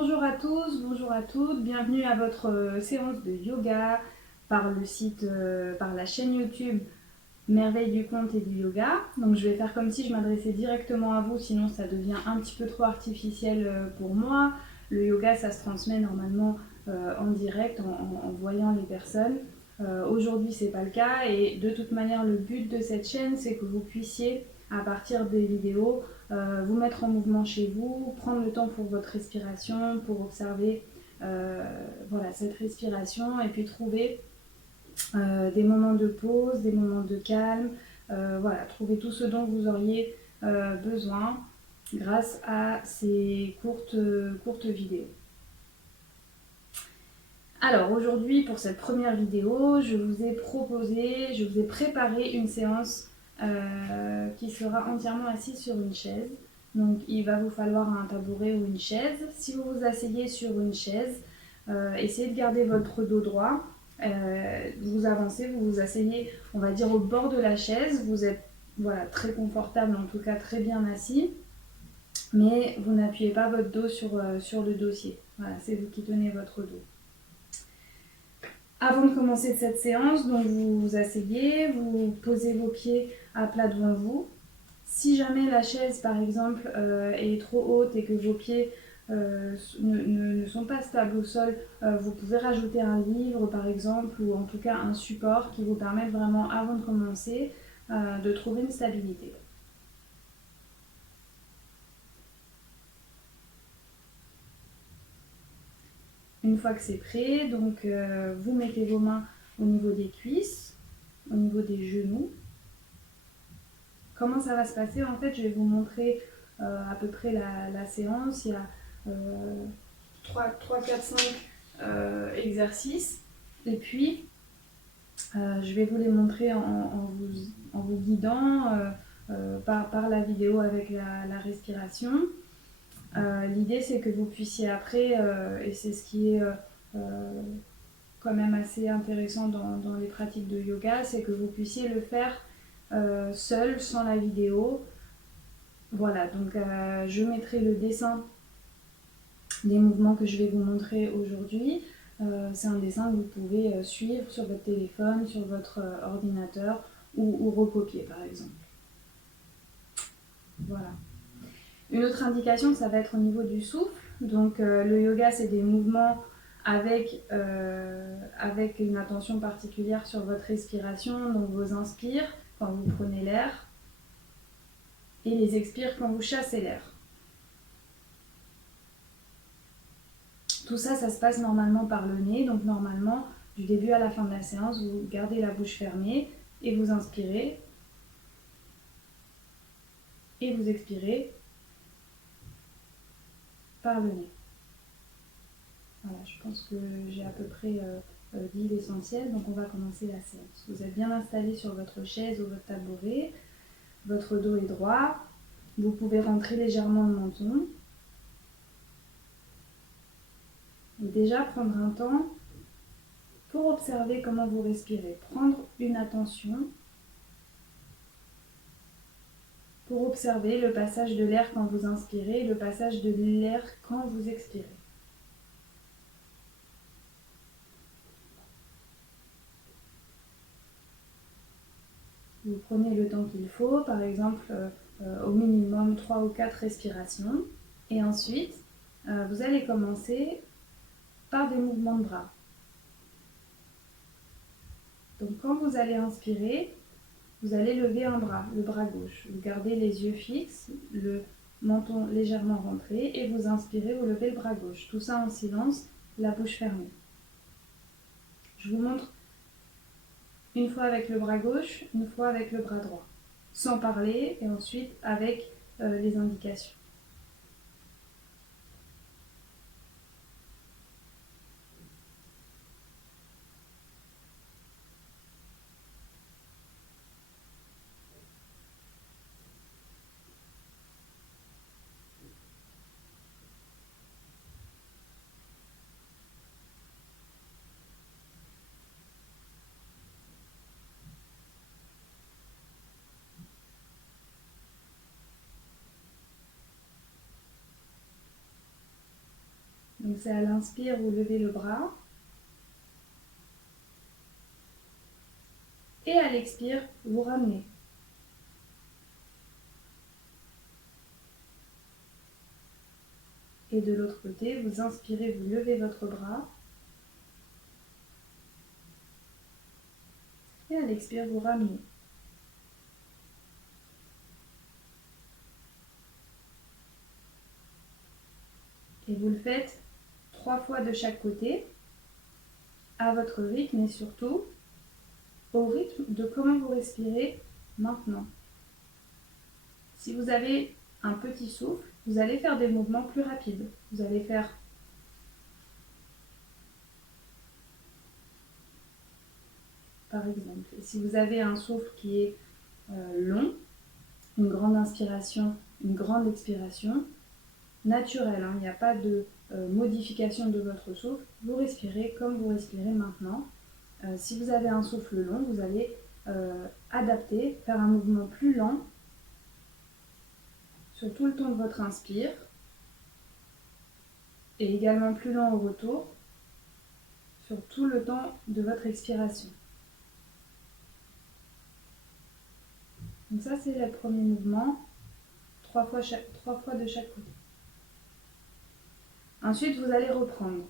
Bonjour à tous, bonjour à toutes, bienvenue à votre séance de yoga par le site, par la chaîne YouTube Merveille du Conte et du Yoga. Donc je vais faire comme si je m'adressais directement à vous, sinon ça devient un petit peu trop artificiel pour moi. Le yoga ça se transmet normalement en direct, en voyant les personnes. Aujourd'hui c'est pas le cas et de toute manière le but de cette chaîne c'est que vous puissiez à partir des vidéos vous mettre en mouvement chez vous, prendre le temps pour votre respiration, pour observer voilà, cette respiration et puis trouver des moments de pause, des moments de calme, voilà, trouver tout ce dont vous auriez besoin grâce à ces courtes vidéos. Alors aujourd'hui pour cette première vidéo, je vous ai préparé une séance qui sera entièrement assise sur une chaise. Donc il va vous falloir un tabouret ou une chaise. Si vous vous asseyez sur une chaise, essayez de garder votre dos droit. Vous avancez, vous vous asseyez, on va dire au bord de la chaise. Vous êtes voilà, très confortable, en tout cas très bien assis. Mais vous n'appuyez pas votre dos sur le dossier. Voilà, c'est vous qui tenez votre dos. Avant de commencer cette séance, donc vous vous asseyez, vous posez vos pieds à plat devant vous. Si jamais la chaise, par exemple, est trop haute et que vos pieds ne sont pas stables au sol, vous pouvez rajouter un livre, par exemple, ou en tout cas un support qui vous permette vraiment, avant de commencer, de trouver une stabilité. Une fois que c'est prêt, donc vous mettez vos mains au niveau des cuisses, au niveau des genoux. Comment ça va se passer? En fait, je vais vous montrer à peu près la séance. Il y a 3, 4, 5 exercices. Et puis, je vais vous les montrer en vous guidant par la vidéo avec la respiration. L'idée, c'est que vous puissiez après, et c'est ce qui est quand même assez intéressant dans les pratiques de yoga, c'est que vous puissiez le faire seul, sans la vidéo. Voilà, donc je mettrai le dessin des mouvements que je vais vous montrer aujourd'hui. C'est un dessin que vous pouvez suivre sur votre téléphone, sur votre ordinateur ou recopier par exemple. Voilà. Une autre indication, ça va être au niveau du souffle. Donc le yoga, c'est des mouvements avec une attention particulière sur votre respiration, donc vos inspires quand vous prenez l'air et les expires quand vous chassez l'air. Tout ça, ça se passe normalement par le nez, donc normalement, du début à la fin de la séance, vous gardez la bouche fermée et vous inspirez et vous expirez par le nez. Voilà, je pense que j'ai à peu près dit l'essentiel, donc on va commencer la séance. Vous êtes bien installé sur votre chaise ou votre tabouret, votre dos est droit, vous pouvez rentrer légèrement le menton. Et déjà prendre un temps pour observer comment vous respirez, prendre une attention pour observer le passage de l'air quand vous inspirez et le passage de l'air quand vous expirez. Vous prenez le temps qu'il faut, par exemple au minimum 3 ou 4 respirations. Et ensuite, vous allez commencer par des mouvements de bras. Donc quand vous allez inspirer, vous allez lever un bras, le bras gauche. Vous gardez les yeux fixes, le menton légèrement rentré et vous inspirez, vous levez le bras gauche. Tout ça en silence, la bouche fermée. Je vous montre une fois avec le bras gauche, une fois avec le bras droit, sans parler et ensuite avec les indications. Donc c'est à l'inspire, vous levez le bras. Et à l'expire, vous ramenez. Et de l'autre côté, vous inspirez, vous levez votre bras. Et à l'expire, vous ramenez. Et vous le faites 3 fois de chaque côté, à votre rythme et surtout au rythme de comment vous respirez maintenant. Si vous avez un petit souffle, vous allez faire des mouvements plus rapides. Vous allez faire par exemple. Et si vous avez un souffle qui est long, une grande inspiration, une grande expiration, naturelle, hein, il n'y a pas de modification de votre souffle, vous respirez comme vous respirez maintenant. Si vous avez un souffle long, vous allez adapter, faire un mouvement plus lent sur tout le temps de votre inspire et également plus lent au retour sur tout le temps de votre expiration. Donc ça c'est le premier mouvement, 3 fois de chaque côté. Ensuite vous allez reprendre.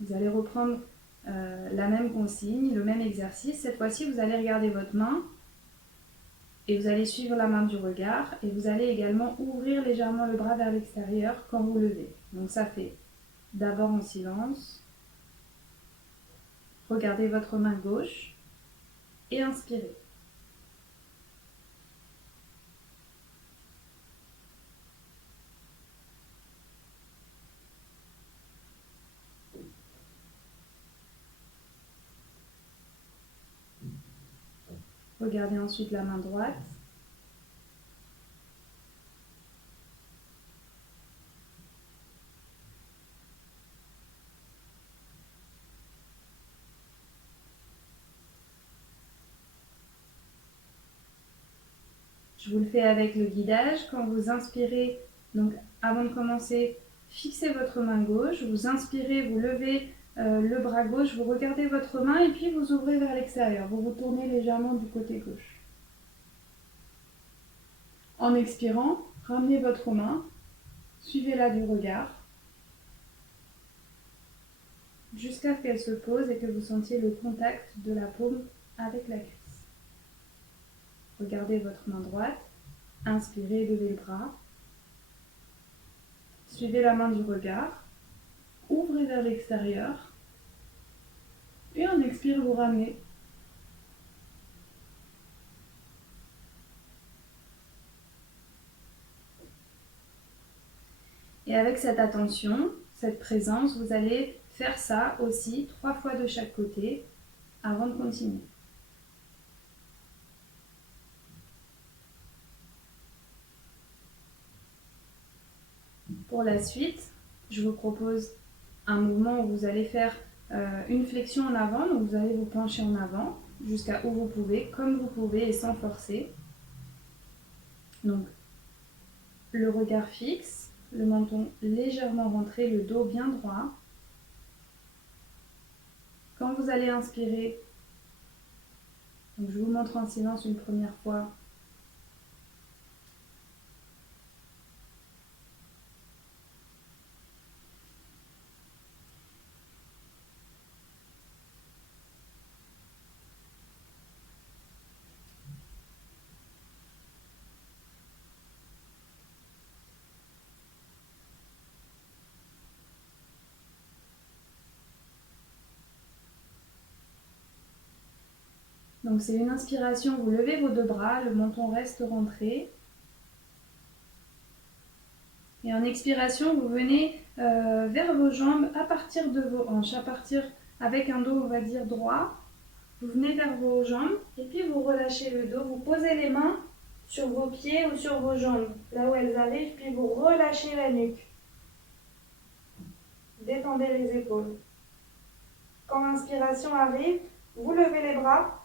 Vous allez reprendre la même consigne, le même exercice. Cette fois-ci vous allez regarder votre main et vous allez suivre la main du regard et vous allez également ouvrir légèrement le bras vers l'extérieur quand vous levez. Donc ça fait d'abord en silence, regardez votre main gauche et inspirez. Regardez ensuite la main droite. Je vous le fais avec le guidage. Quand vous inspirez, donc avant de commencer, fixez votre main gauche. Vous inspirez, vous levez le bras gauche, vous regardez votre main et puis vous ouvrez vers l'extérieur. Vous vous tournez légèrement du côté gauche. En expirant, ramenez votre main, suivez-la du regard jusqu'à ce qu'elle se pose et que vous sentiez le contact de la paume avec la cuisse. Regardez votre main droite, inspirez, levez le bras, suivez la main du regard, ouvrez vers l'extérieur et en expire, vous ramenez. Et avec cette attention, cette présence, vous allez faire ça aussi 3 fois de chaque côté avant de continuer. Pour la suite, je vous propose un mouvement où vous allez faire une flexion en avant, donc vous allez vous pencher en avant jusqu'à où vous pouvez, comme vous pouvez et sans forcer. Donc, le regard fixe, le menton légèrement rentré, le dos bien droit. Quand vous allez inspirer, donc je vous montre en silence une première fois. Donc c'est une inspiration, vous levez vos 2 bras, le menton reste rentré. Et en expiration, vous venez vers vos jambes à partir de vos hanches, à partir avec un dos, on va dire, droit. Vous venez vers vos jambes et puis vous relâchez le dos. Vous posez les mains sur vos pieds ou sur vos jambes, là où elles arrivent, puis vous relâchez la nuque. Détendez les épaules. Quand l'inspiration arrive, vous levez les bras.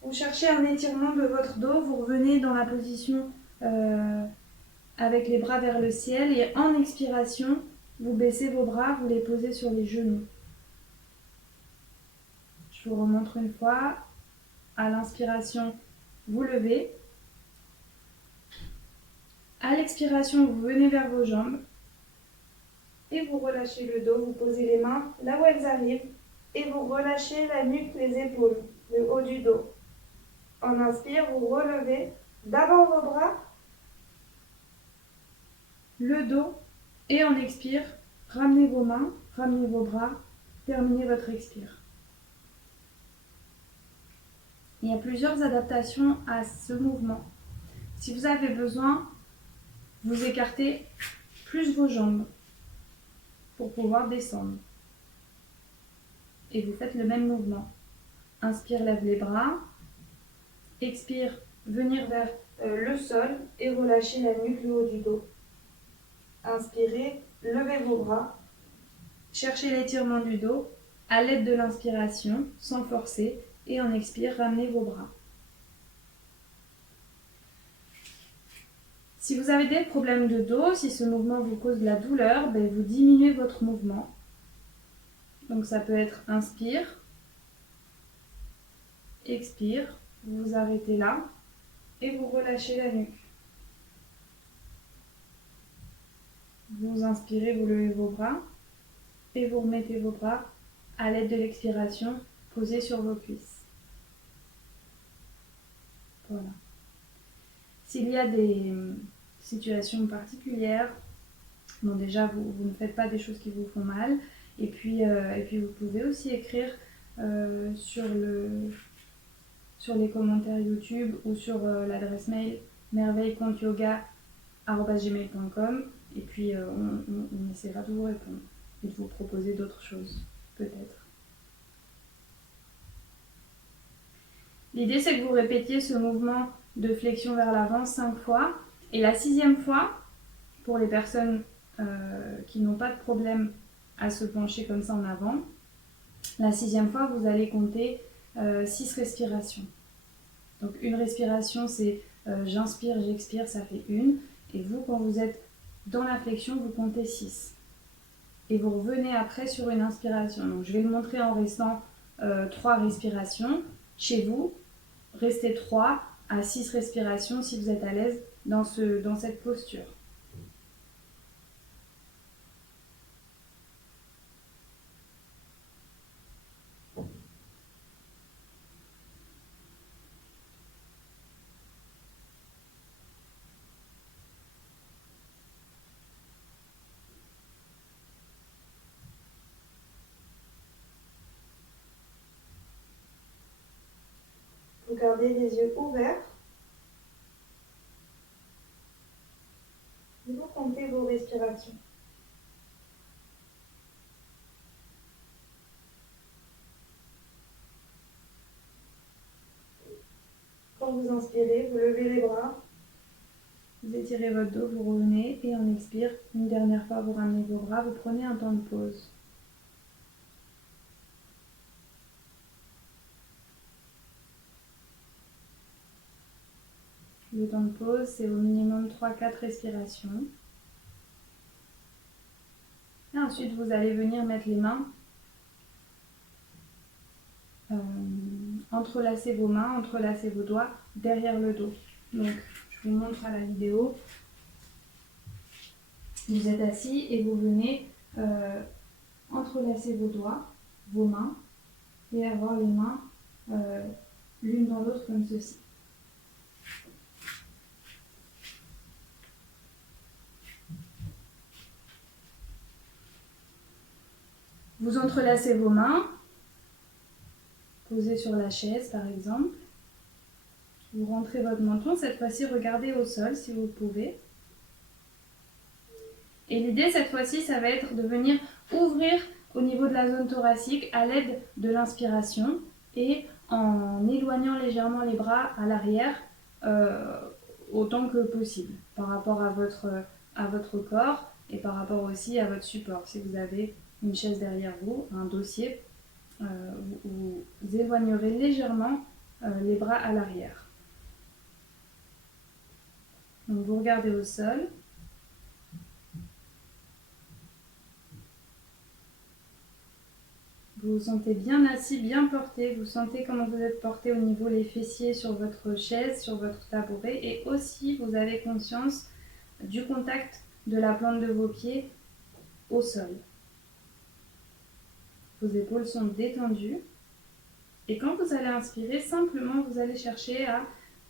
Vous cherchez un étirement de votre dos, vous revenez dans la position avec les bras vers le ciel et en expiration, vous baissez vos bras, vous les posez sur les genoux. Je vous remontre une fois. À l'inspiration, vous levez. À l'expiration, vous venez vers vos jambes. Et vous relâchez le dos, vous posez les mains là où elles arrivent. Et vous relâchez la nuque, les épaules, le haut du dos. En inspire, vous relevez d'abord vos bras, le dos. Et en expire, ramenez vos mains, ramenez vos bras, terminez votre expire. Il y a plusieurs adaptations à ce mouvement. Si vous avez besoin, vous écartez plus vos jambes pour pouvoir descendre. Et vous faites le même mouvement. Inspire, lève les bras. Expire, venir vers le sol et relâcher la nuque, le haut du dos. Inspirez, levez vos bras. Cherchez l'étirement du dos à l'aide de l'inspiration, sans forcer. Et en expire, ramenez vos bras. Si vous avez des problèmes de dos, si ce mouvement vous cause de la douleur, vous diminuez votre mouvement. Donc ça peut être inspire, expire, vous vous arrêtez là et vous relâchez la nuque. Vous inspirez, vous levez vos bras et vous remettez vos bras à l'aide de l'expiration posés sur vos cuisses. Voilà. S'il y a des situations particulières, bon déjà vous ne faites pas des choses qui vous font mal, et puis vous pouvez aussi écrire sur les commentaires YouTube ou sur l'adresse mail merveilleconteyoga@gmail.com, et puis on essaiera de vous répondre et de vous proposer d'autres choses, peut-être. L'idée, c'est que vous répétiez ce mouvement de flexion vers l'avant 5 fois. Et la 6e fois, pour les personnes qui n'ont pas de problème à se pencher comme ça en avant, la 6e fois, vous allez compter 6 respirations. Donc une respiration, c'est j'inspire, j'expire, ça fait 1. Et vous, quand vous êtes dans la flexion, vous comptez 6. Et vous revenez après sur une inspiration. Donc je vais le montrer en restant 3 respirations. Chez vous, restez 3 à 6 respirations si vous êtes à l'aise dans cette posture. Vous gardez les yeux ouverts. Et vous comptez vos respirations. Quand vous inspirez, vous levez les bras, vous étirez votre dos, vous revenez et on expire. Une dernière fois, vous ramenez vos bras, vous prenez un temps de pause. Le temps de pause, c'est au minimum 3-4 respirations. Et ensuite, vous allez venir mettre les mains, entrelacer vos mains, entrelacer vos doigts derrière le dos. Donc, je vous montre à la vidéo. Vous êtes assis et vous venez entrelacer vos doigts, vos mains, et avoir les mains l'une dans l'autre comme ceci. Vous entrelacez vos mains, posées sur la chaise par exemple. Vous rentrez votre menton, cette fois-ci regardez au sol si vous pouvez. Et l'idée cette fois-ci, ça va être de venir ouvrir au niveau de la zone thoracique à l'aide de l'inspiration et en éloignant légèrement les bras à l'arrière autant que possible par rapport à votre corps et par rapport aussi à votre support. Si vous avez une chaise derrière vous, un dossier, vous éloignerez légèrement les bras à l'arrière. Donc vous regardez au sol. Vous vous sentez bien assis, bien porté. Vous sentez comment vous êtes porté au niveau des fessiers sur votre chaise, sur votre tabouret. Et aussi, vous avez conscience du contact de la plante de vos pieds au sol. Vos épaules sont détendues. Et quand vous allez inspirer, simplement, vous allez chercher à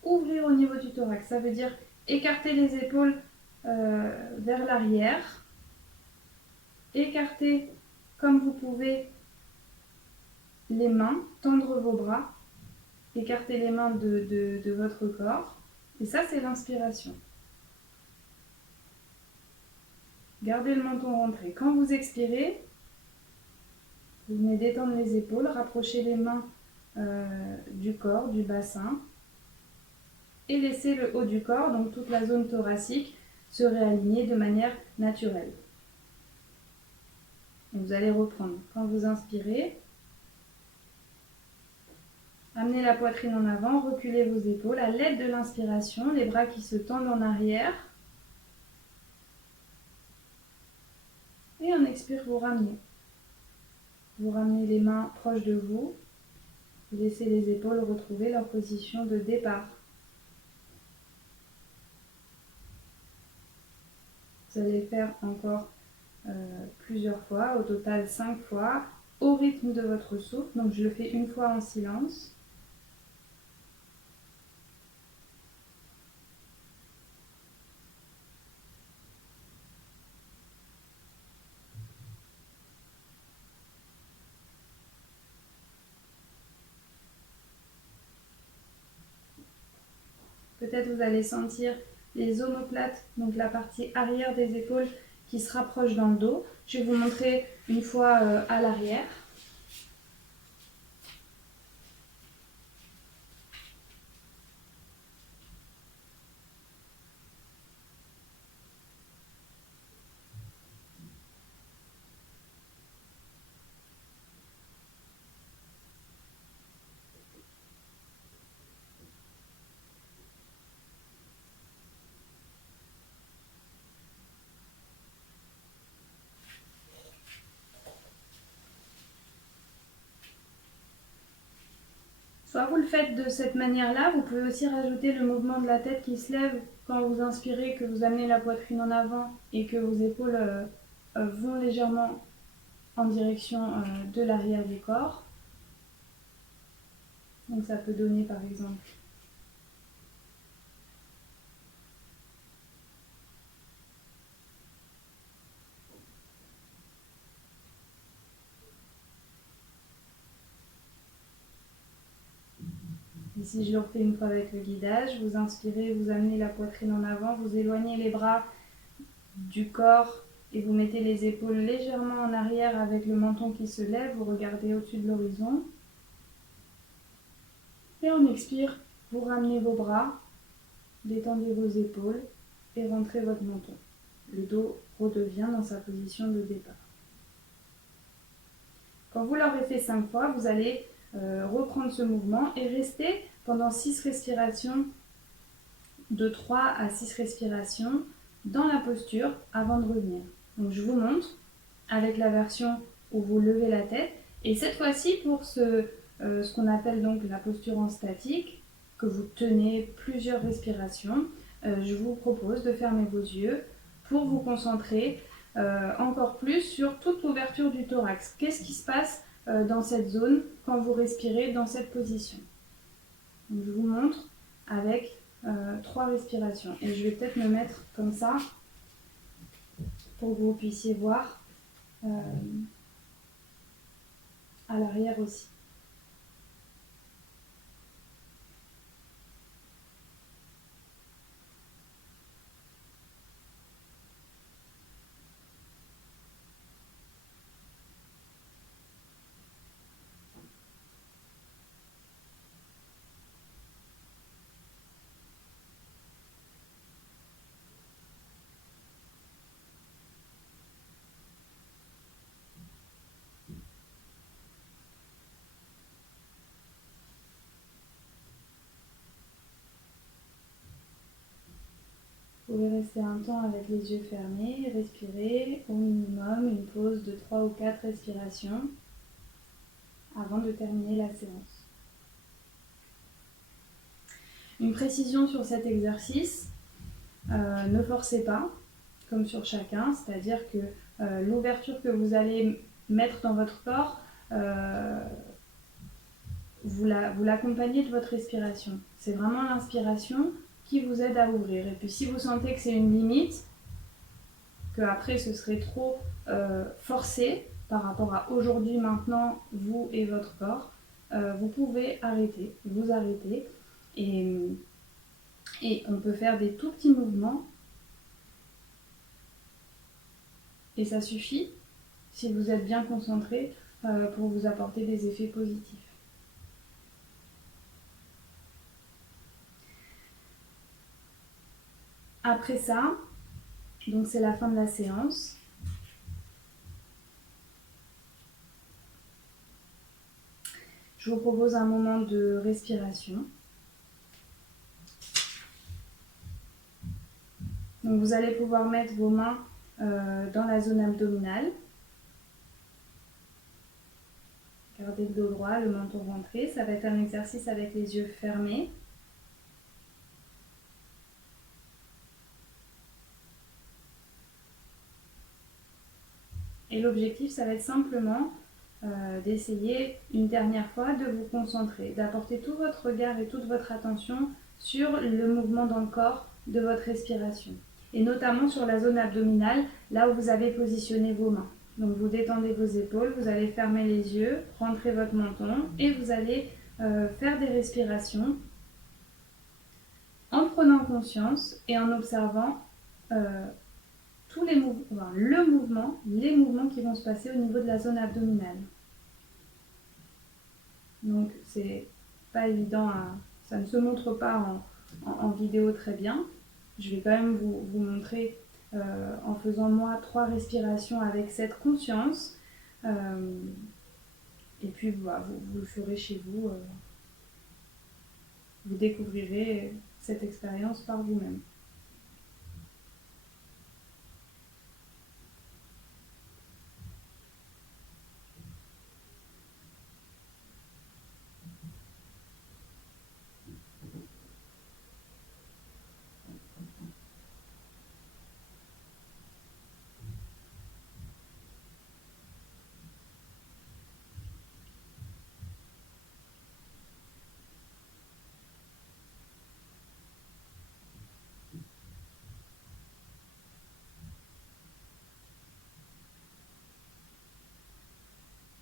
ouvrir au niveau du thorax. Ça veut dire écarter les épaules vers l'arrière. Écarter comme vous pouvez les mains, tendre vos bras. Écarter les mains de votre corps. Et ça, c'est l'inspiration. Gardez le menton rentré. Quand vous expirez, vous venez détendre les épaules, rapprochez les mains du corps, du bassin, et laissez le haut du corps, donc toute la zone thoracique, se réaligner de manière naturelle. Et vous allez reprendre. Quand vous inspirez, amenez la poitrine en avant, reculez vos épaules à l'aide de l'inspiration, les bras qui se tendent en arrière. Et en expire, vous ramenez. Vous ramenez les mains proches de vous. Vous laissez les épaules retrouver leur position de départ. Vous allez le faire encore plusieurs fois, au total 5 fois, au rythme de votre souffle. Donc je le fais une fois en silence. Peut-être vous allez sentir les omoplates, donc la partie arrière des épaules qui se rapproche dans le dos. Je vais vous montrer une fois à l'arrière. Soit vous le faites de cette manière-là, vous pouvez aussi rajouter le mouvement de la tête qui se lève quand vous inspirez, que vous amenez la poitrine en avant et que vos épaules vont légèrement en direction de l'arrière du corps. Donc ça peut donner par exemple ici, je le refais une fois avec le guidage. Vous inspirez, vous amenez la poitrine en avant, vous éloignez les bras du corps et vous mettez les épaules légèrement en arrière avec le menton qui se lève. Vous regardez au-dessus de l'horizon. Et on expire, vous ramenez vos bras, détendez vos épaules et rentrez votre menton. Le dos redevient dans sa position de départ. Quand vous l'aurez fait 5 fois, vous allez reprendre ce mouvement et rester pendant 6 respirations, de 3 à 6 respirations dans la posture avant de revenir. Donc je vous montre avec la version où vous levez la tête et cette fois-ci pour ce qu'on appelle donc la posture en statique, que vous tenez plusieurs respirations, je vous propose de fermer vos yeux pour vous concentrer encore plus sur toute l'ouverture du thorax. Qu'est-ce qui se passe dans cette zone quand vous respirez dans cette position? Donc, je vous montre avec 3 respirations. Et je vais peut-être me mettre comme ça pour que vous puissiez voir à l'arrière aussi. Vous pouvez rester un temps avec les yeux fermés, respirer au minimum une pause de 3 ou 4 respirations. avant de terminer la séance. Une précision sur cet exercice, ne forcez pas, comme sur chacun, c'est-à-dire que l'ouverture que vous allez mettre dans votre corps, vous l'accompagnez de votre respiration. C'est vraiment l'inspiration qui vous aide à ouvrir. Et puis si vous sentez que c'est une limite, qu'après ce serait trop forcé par rapport à aujourd'hui, maintenant, vous et votre corps, vous pouvez vous arrêter. Et on peut faire des tout petits mouvements. Et ça suffit, si vous êtes bien concentré, pour vous apporter des effets positifs. Après ça, donc c'est la fin de la séance. Je vous propose un moment de respiration. Donc vous allez pouvoir mettre vos mains dans la zone abdominale. Gardez le dos droit, le menton rentré. Ça va être un exercice avec les yeux fermés. Et l'objectif, ça va être simplement d'essayer une dernière fois de vous concentrer, d'apporter tout votre regard et toute votre attention sur le mouvement dans le corps de votre respiration. Et notamment sur la zone abdominale, là où vous avez positionné vos mains. Donc vous détendez vos épaules, vous allez fermer les yeux, rentrer votre menton et vous allez faire des respirations en prenant conscience et en observant tous les les mouvements qui vont se passer au niveau de la zone abdominale. Donc c'est pas évident, ça ne se montre pas en vidéo très bien. Je vais quand même vous montrer en faisant moi 3 respirations avec cette conscience. Et puis vous le ferez chez vous. Vous découvrirez cette expérience par vous-même.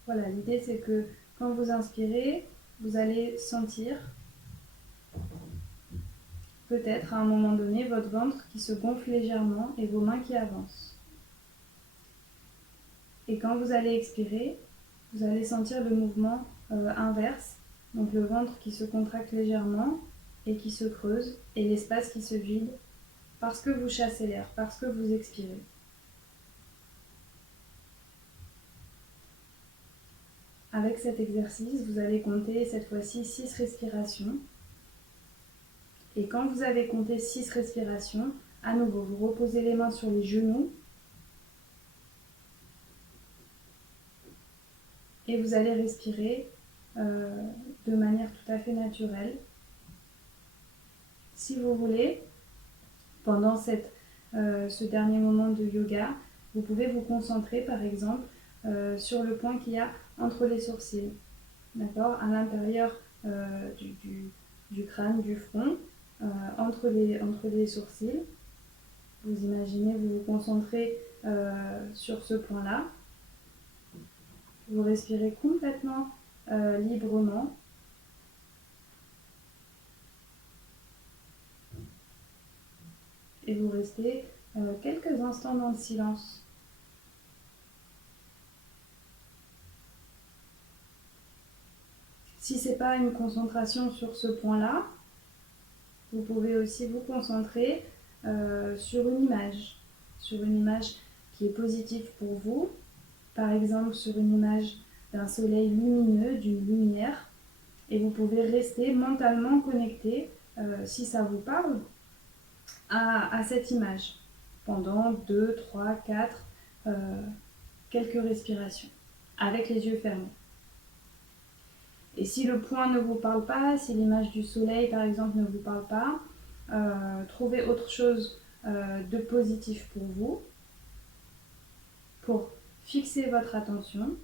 Voilà, l'idée c'est que quand vous inspirez, vous allez sentir peut-être à un moment donné votre ventre qui se gonfle légèrement et vos mains qui avancent. Et quand vous allez expirer, vous allez sentir le mouvement inverse, donc le ventre qui se contracte légèrement et qui se creuse et l'espace qui se vide parce que vous chassez l'air, parce que vous expirez. Avec cet exercice, vous allez compter cette fois-ci 6 respirations. Et quand vous avez compté 6 respirations, à nouveau, vous reposez les mains sur les genoux et vous allez respirer de manière tout à fait naturelle. Si vous voulez, pendant ce dernier moment de yoga, vous pouvez vous concentrer par exemple sur le point qu'il y a entre les sourcils, d'accord, à l'intérieur du crâne, du front, entre les sourcils. Vous imaginez, vous vous concentrez sur ce point-là. Vous respirez complètement librement. Et vous restez quelques instants dans le silence. Si ce n'est pas une concentration sur ce point-là, vous pouvez aussi vous concentrer sur une image qui est positive pour vous. Par exemple, sur une image d'un soleil lumineux, d'une lumière. Et vous pouvez rester mentalement connecté, si ça vous parle, à cette image pendant 2, 3, 4 quelques respirations avec les yeux fermés. si le point ne vous parle pas, si l'image du soleil par exemple ne vous parle pas, trouvez autre chose de positif pour vous, pour fixer votre attention.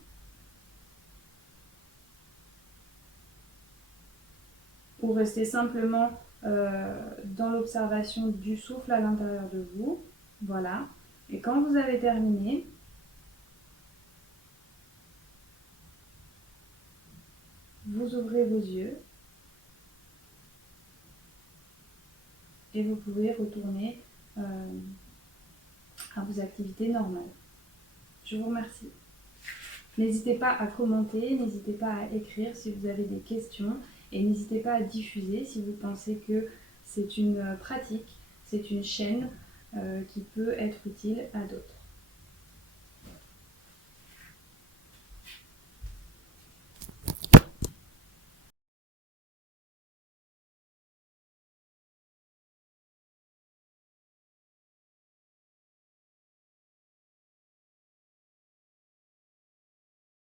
Ou restez simplement dans l'observation du souffle à l'intérieur de vous. Voilà. Et quand vous avez terminé, vous ouvrez vos yeux et vous pouvez retourner à vos activités normales. Je vous remercie. N'hésitez pas à commenter, n'hésitez pas à écrire si vous avez des questions et n'hésitez pas à diffuser si vous pensez que c'est une pratique, c'est une chaîne qui peut être utile à d'autres.